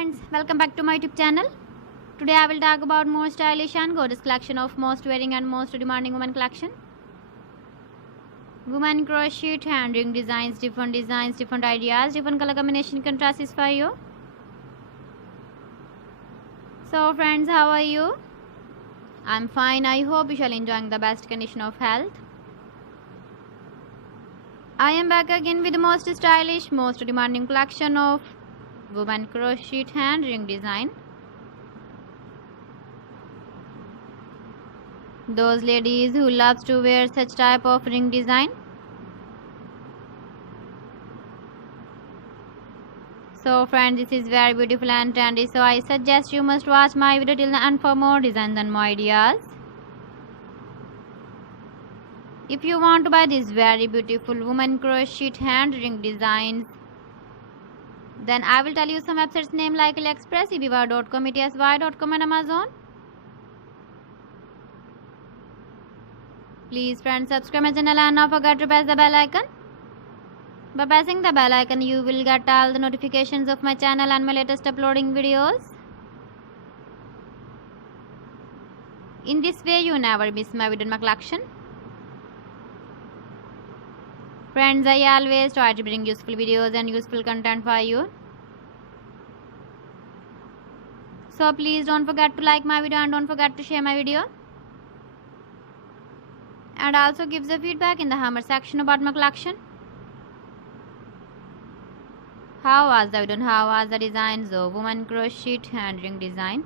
friends, welcome back to my YouTube channel. Today I will talk about more stylish and gorgeous collection of most wearing and most demanding women collection. Women crochet hand ring designs, different ideas, different color combination contrasts for you. So friends, how are you? I'm fine. I hope you shall enjoying the best condition of health. I am back again with the most stylish, most demanding collection of women crochet hand ring design. Those ladies who loves to wear such type of ring design. So friends, this is very beautiful and trendy, so I suggest you must watch my video till the end for more designs and more ideas. If you want to buy these very beautiful women crochet hand ring designs, then I will tell you some websites name like AliExpress, eBay.com, ETSY.com and Amazon. Please friends, subscribe my channel and not forget to press the bell icon. By pressing the bell icon, you will get all the notifications of my channel and my latest uploading videos. In this way, you never miss my video in my collection. Friends, I always try to bring useful videos and useful content for you. So please don't forget to like my video and don't forget to share my video. And also give the feedback in the comment section about my collection. How was the video and how was the designs of women crochet hand ring design?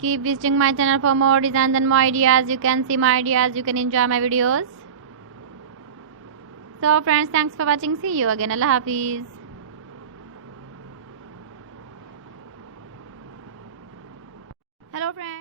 Keep visiting my channel for more designs and more ideas. You can see my ideas, you can enjoy my videos. So friends, thanks for watching. See you again. Allah Hafiz. Hello friends.